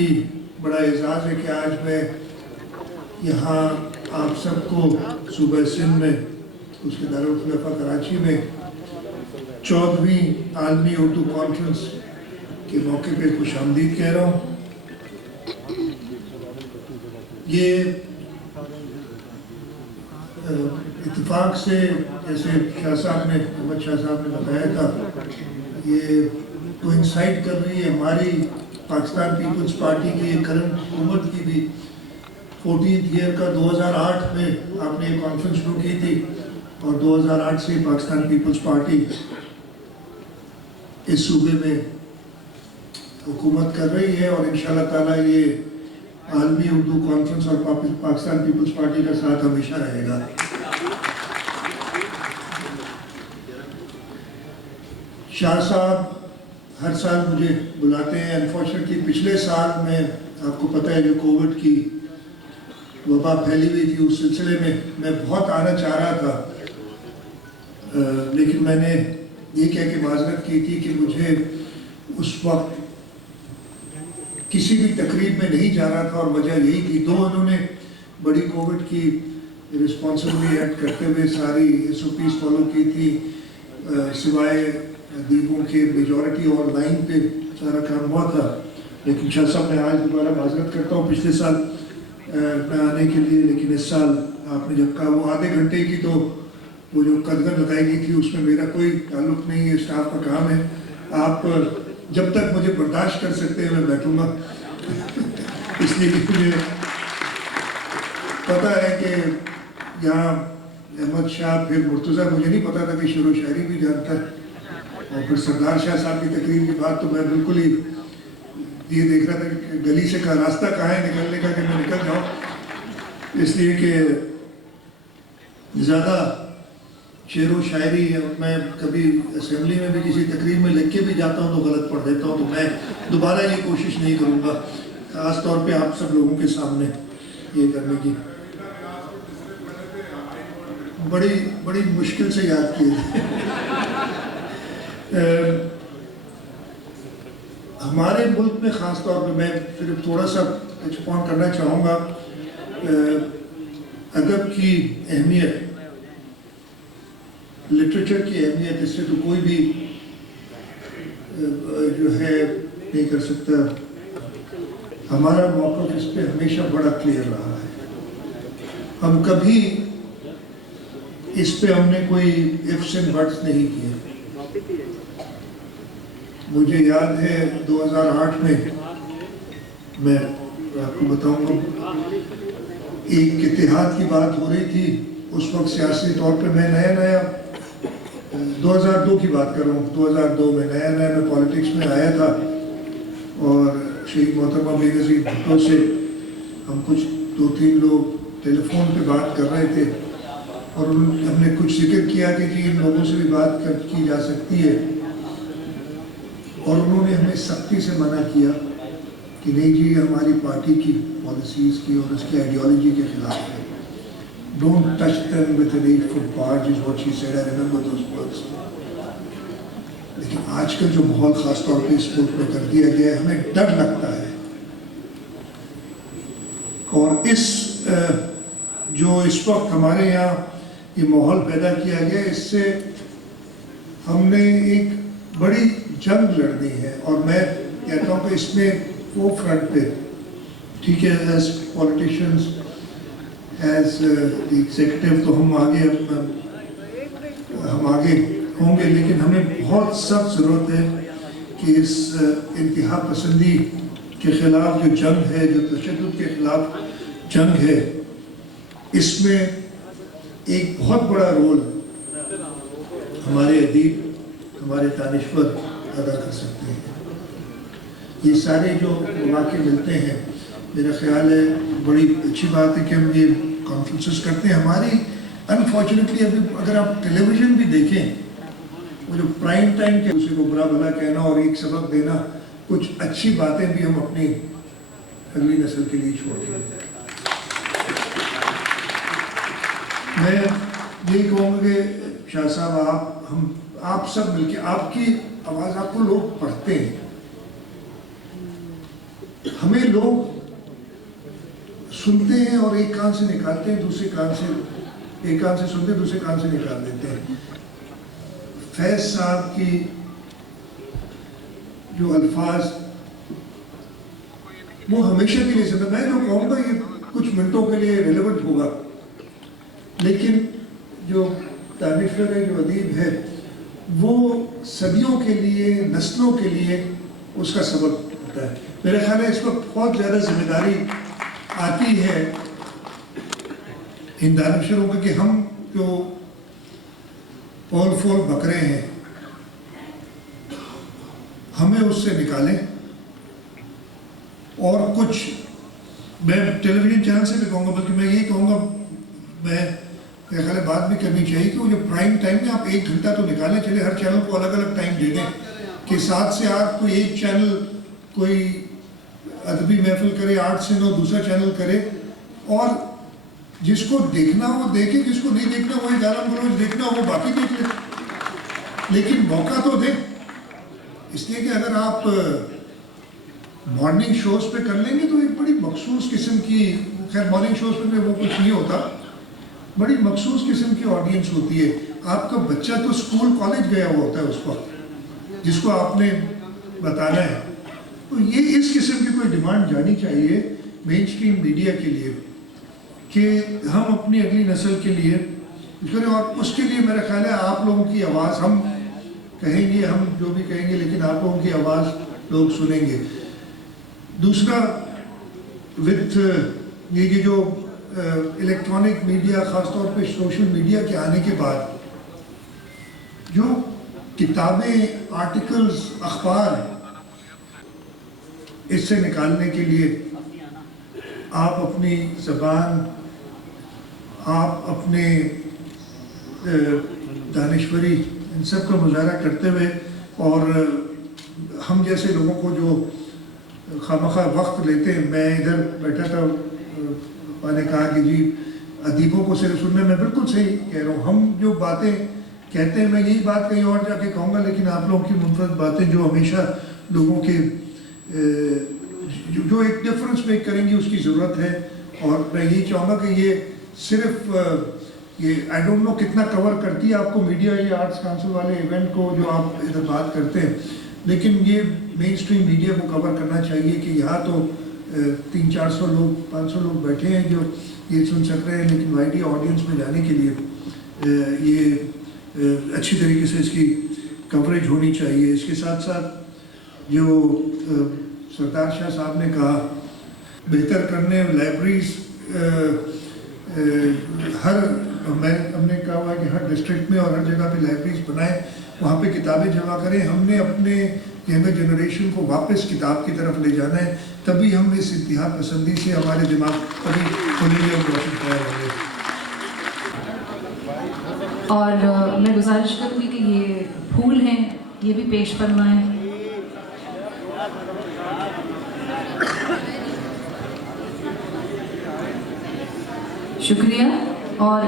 की बड़ा एजाज़ है कि आज मैं यहाँ आप सबको सूबा सिंध में उसके दारुल खुलफा कराची में 14वीं आलमी उर्दू कॉन्फ्रेंस के मौके पे खुशामदीद कह रहा हूँ। ये इत्तेफाक से, जैसे शाह साहब ने, अहमद शाह साहब ने बताया था, ये कोइंसाइड कर रही है हमारी पाकिस्तान पीपल्स पार्टी की करंट हुकूमत की भी 14th ईयर का 2008 में आपने ये कॉन्फ्रेंस शुरू की थी और 2008 से पाकिस्तान पीपल्स पार्टी इस सूबे में हुकूमत कर रही है और इंशाल्लाह ताला ये आलमी उर्दू कॉन्फ्रेंस और पाकिस्तान पीपल्स पार्टी का साथ हमेशा रहेगा। शाह साहब हर साल मुझे बुलाते हैं। अनफॉर्चुनेटली पिछले साल में आपको पता है जो कोविड की वबा फैली हुई थी, उस सिलसिले में मैं बहुत आना चाह रहा था, लेकिन मैंने ये कह के माजरत की थी कि मुझे उस वक्त किसी भी तकरीब में नहीं जा रहा था और वजह यही थी। दो उन्होंने बड़ी कोविड की रिस्पॉन्सिबिलिटी एक्ट करते हुए सारी SOPs फॉलो की थी, सिवाय दीपों के मेजॉरिटी और लाइन पे सारा काम हुआ था। लेकिन शाह साहब मैं आज दोबारा माजरत करता हूँ पिछले साल मैं आने के लिए, लेकिन इस साल आपने जब कहा वो आधे घंटे की, तो वो जो कदगन लगाई गई थी उसमें मेरा कोई ताल्लुक नहीं है, स्टाफ का काम है। आप जब तक मुझे बर्दाश्त कर सकते हैं मैं बैठूंगा इसलिए कि मुझे पता है कि यहाँ अहमद शाह फिर मुर्तज़ा, मुझे नहीं पता था कि शेर व शायरी भी जानता है, और फिर सरदार शाह साहब की तकरीर के बाद तो मैं बिल्कुल ही ये देख रहा था कि गली से का रास्ता कहाँ है निकलने का कि मैं निकल जाऊँ, इसलिए कि ज़्यादा शेर व शायरी मैं कभी असेंबली में भी किसी तकरीर में लिख के भी जाता हूँ तो गलत पढ़ देता हूँ, तो मैं दोबारा ये कोशिश नहीं करूँगा, ख़ास तौर पे आप सब लोगों के सामने ये करने की। बड़ी मुश्किल से याद किए हमारे मुल्क में ख़ास तौर पे मैं सिर्फ थोड़ा सा एक्सपॉन्ड करना चाहूँगा। अदब की अहमियत, लिटरेचर की अहमियत, इससे तो कोई भी जो है नहीं कर सकता। हमारा मौक़िफ़ इस पे हमेशा बड़ा क्लियर रहा है। हम कभी इस पे हमने कोई इफ्स एंड बट्स नहीं किए। मुझे याद है 2008 में मैं आपको बताऊंगा, एक इत्तेहाद की बात हो रही थी। उस वक्त सियासी तौर पे मैं नया 2002 की बात कर रहा हूँ, 2002 में नया मैं पॉलिटिक्स में आया था और शहीद मोहतरमा बेनज़ीर भुट्टो से हम कुछ 2-3 लोग टेलीफोन पे बात कर रहे थे और हमने कुछ जिक्र किया कि इन लोगों से भी बात की जा सकती है, और उन्होंने हमें सख्ती से मना किया कि नहीं जी, हमारी पार्टी की पॉलिसीज़ की और उसकी आइडियोलॉजी के खिलाफ है। Don't touch them with an 8-foot barge is what she said, I remember those words. लेकिन आजकल जो माहौल ख़ास तौर पे इस मुल्क में कर दिया गया है, हमें डर लगता है, और जो इस वक्त हमारे यहाँ ये माहौल पैदा किया गया, इससे हमने एक बड़ी जंग लड़नी है। और मैं कहता हूँ कि इसमें वो फ्रंट पे, ठीक है, एज पॉलिटिशियंस, एज एग्जीक्यूटिव तो हम आगे होंगे, लेकिन हमें बहुत सख्त ज़रूरत है कि इस इंतहा पसंदी के ख़िलाफ़ जो जंग है, जो तशद्दुद के ख़िलाफ़ जंग है, इसमें एक बहुत बड़ा रोल हमारे अदीब, हमारे दानिश्वर अदा कर सकते हैं। ये सारे जो मौके मिलते हैं, मेरा ख्याल है बड़ी अच्छी बात है कि हम ये कॉन्फ्रेंसेस करते हैं। हमारी अनफॉर्चुनेटली अभी अगर आप टेलीविज़न भी देखें, वो जो प्राइम टाइम के उसी को बुरा भला कहना और एक सबक देना, कुछ अच्छी बातें भी हम अपनी अगली नस्ल के लिए छोड़ते हैं। मैं यही कहूँगा कि शाह साहब, आप सब मिलके, आपकी आवाज़ आपको लोग पढ़ते हैं, ہمیں لوگ سنتے ہیں اور ایک کان سے نکالتے ہیں، دوسرے کان سے، ایک کان سے سنتے ہیں دوسرے کان سے نکال دیتے ہیں۔ فیض صاحب کی جو الفاظ وہ ہمیشہ کے لیے زندہ، میں جو کہوں گا یہ کچھ منٹوں کے لیے ریلیونٹ ہوگا، لیکن جو دانشور ہے، جو ادیب ہے، وہ صدیوں کے لیے، نسلوں کے لیے اس کا سبق ہوتا ہے۔ میرے خیال ہے اس وقت بہت زیادہ ذمہ داری آتی ہے ان دانشوروں کو کہ ہم جو پول فول بکرے ہیں ہمیں اس سے نکالیں، اور کچھ میں ٹیلی ویژن چینل سے بھی کہوں گا، بلکہ میں یہی کہوں گا، میرے خیال ہے بات بھی کرنی چاہیے کہ وہ جو پرائم ٹائم میں آپ 1 گھنٹہ تو نکالیں، چلے ہر چینل کو الگ الگ ٹائم دے دیں کہ 7 سے 8 کوئی ایک چینل کوئی ادبی محفل کرے، 8 سے 9 دوسرا چینل کرے، اور جس کو دیکھنا وہ دیکھے، جس کو نہیں دیکھنا وہی گالم گلوچ دیکھنا وہ باقی دیکھ لے، لیکن موقع تو دیں۔ اس لیے کہ اگر آپ مارننگ شوز پہ کر لیں گے تو ایک بڑی مخصوص قسم کی، خیر مارننگ شوز پہ وہ کچھ نہیں ہوتا، بڑی مخصوص قسم کی آڈینس ہوتی ہے۔ آپ کا بچہ تو اسکول کالج گیا ہوا ہوتا ہے اس وقت، جس کو آپ نے بتانا ہے۔ تو یہ اس قسم کی کوئی ڈیمانڈ جانی چاہیے مین اسٹریم میڈیا کے لیے کہ ہم اپنی اگلی نسل کے لیے کریں، اور اس کے لیے میرا خیال ہے آپ لوگوں کی آواز، ہم کہیں گے، ہم جو بھی کہیں گے، لیکن آپ لوگوں کی آواز لوگ سنیں گے۔ دوسرا، وتھ یہ جو الیکٹرانک میڈیا، خاص طور پہ سوشل میڈیا کے آنے کے بعد، جو کتابیں، آرٹیکلز، اخبار اس سے نکالنے کے لیے آپ اپنی زبان، آپ اپنے دانشوری، ان سب کا مظاہرہ کرتے ہوئے، اور ہم جیسے لوگوں کو جو خامخواہ وقت لیتے ہیں، میں ادھر بیٹھا تھا، میں نے کہا کہ جی ادیبوں کو صرف سننے، میں بالکل صحیح کہہ رہا ہوں، ہم جو باتیں کہتے ہیں، میں یہی بات کہیں اور جا کے کہوں گا، لیکن آپ لوگوں کی منفرد باتیں جو ہمیشہ لوگوں کے جو ایک ڈفرنس میک کریں گی، اس کی ضرورت ہے۔ اور میں یہی چاہوں گا کہ یہ صرف یہ آئی ڈونٹ نو کتنا کور کرتی ہے آپ کو میڈیا، یہ آرٹس کانسل والے ایونٹ کو جو آپ ادھر بات کرتے ہیں، لیکن یہ مین اسٹریم میڈیا کو کور کرنا چاہیے کہ یہاں تو 300-400 لوگ، 500 لوگ بیٹھے ہیں جو یہ سن سک رہے ہیں، لیکن وائڈ آڈینس میں جانے کے لیے یہ اچھی طریقے سے اس کی کوریج ہونی چاہیے۔ اس کے ساتھ ساتھ جو سردار شاہ صاحب نے کہا، بہتر کرنے لائبریریز، ہم نے کہا ہوا ہے کہ ہر ڈسٹرکٹ میں اور ہر جگہ پہ لائبریریز بنائیں، وہاں پہ کتابیں جمع کریں۔ ہم نے اپنے ینگر جنریشن کو واپس کتاب کی طرف لے جانا ہے، تبھی ہم اس انتہا پسندی سے ہمارے دماغ کبھی کھلیں گے اور روشن خیال ہوں گے۔ اور میں گزارش کروں گی کہ یہ پھول ہیں، یہ بھی پیش فرمائیں۔ شکریہ۔ اور